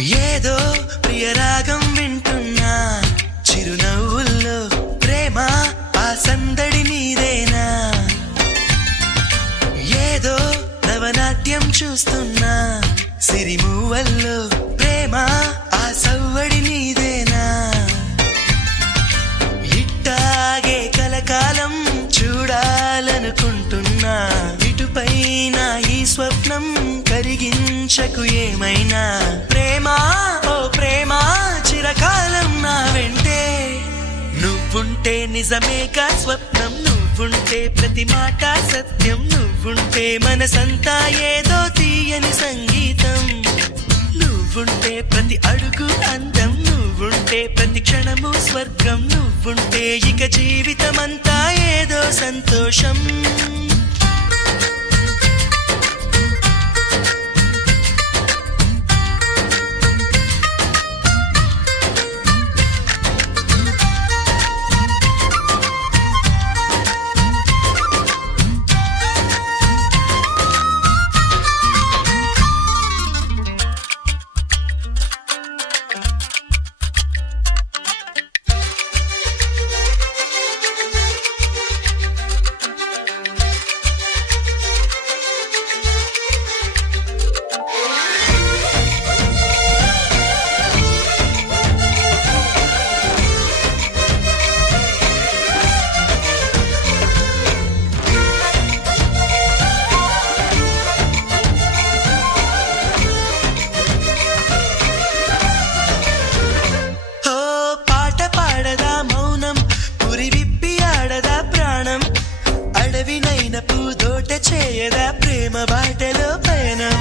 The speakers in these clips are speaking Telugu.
ఏదో ప్రియరాగం వింటున్నా చిరునవ్వుల్లో ప్రేమ ఆ సందడి నీదేనా ఏదో నవనాట్యం చూస్తున్నా సిరిమూవల్లో ప్రేమ ఆ సవ్వడి నీదేనా ఇట్టాగే కలకాలం చూడాలనుకుంటున్నా ఇటుపైన ఈ స్వప్నం కరిగించకు ఏమైనా ప్రేమ ఓ ప్రేమ చిరకాలం నా వెంటే నువ్వుంటే నిజమేగా స్వప్నం నువ్వుంటే ప్రతి మాట సత్యం నువ్వుంటే మనసంతా ఏదో తీయని సంగీతం నువ్వుంటే ప్రతి అడుగు అందం నువ్వుంటే ప్రతి క్షణము స్వర్గం నువ్వుంటే ఇక జీవితమంతా ఏదో సంతోషం చేయదా ప్రేమ బాటలో పయనం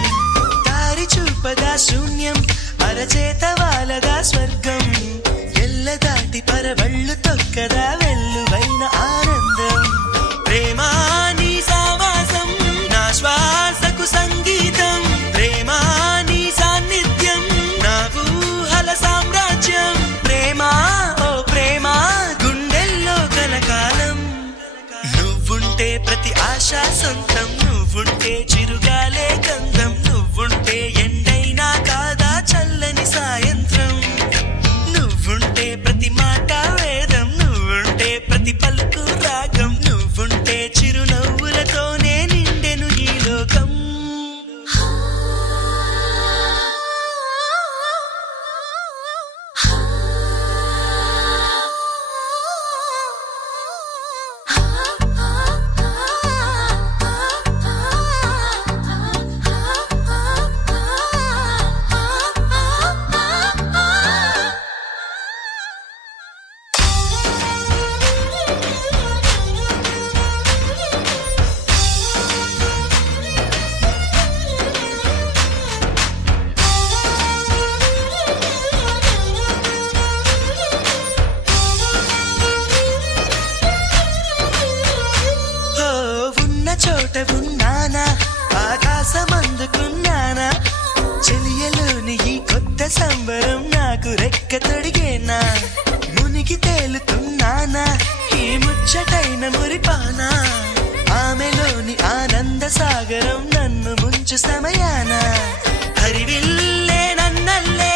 దారి చూపదా శూన్యం అరచేత వాలదా స్వర్గం ఎల్ల దాటి పరవళ్ళు తొక్కదా వెల్లువైన ఆనందం ప్రేమ నీ సావాసం నా శ్వాసకు సంగీతం ప్రేమ నీ సాన్నిధ్యం నా ఊహల సామ్రాజ్యం ప్రేమ ఓ ప్రేమ గుండెల్లో కలకాలం నువ్వుంటే ప్రతి ఆశ సొంతం నువ్వుంటే చిరుగాలే గంధం నువ్వుంటే ఎండైనా కాదా చల్లని సాయంత్రం నువ్వుంటే ప్రతి మాట వేదం నువ్వుంటే ప్రతి పలుకు రాగం నువ్వుంటే చిరునవ్వులతోనే నిండెను ఈ లోకం చోట ఉన్నానా ఆకాశం అందుకున్నానా చెలియలోని ఈ కొత్త సంబరం నాకు రెక్క తొడిగేనా మునిగి తేలుతున్నానా ఈ ముచ్చటైన మురిపానా ఆమెలోని ఆనంద సాగరం నన్ను ముంచు సమయాన హరివిల్లే నన్నల్లే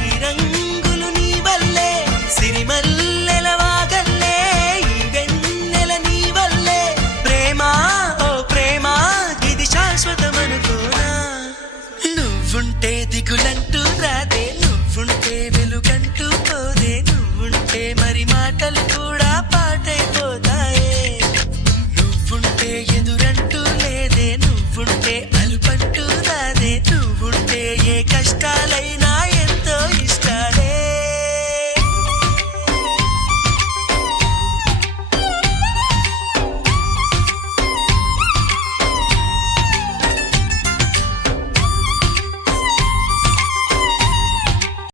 ఈ రంగులు నీ వల్లే సిరిమల్లెల వాగల్లే ఈ వెన్నెల నీ వల్లే ప్రేమ శాశ్వతమనుకోనా నువ్వుంటే దిగులంటూ రాదే నువ్వుంటే వెలుగంటూ పోదే నువ్వుంటే మరి మాటలు కూడా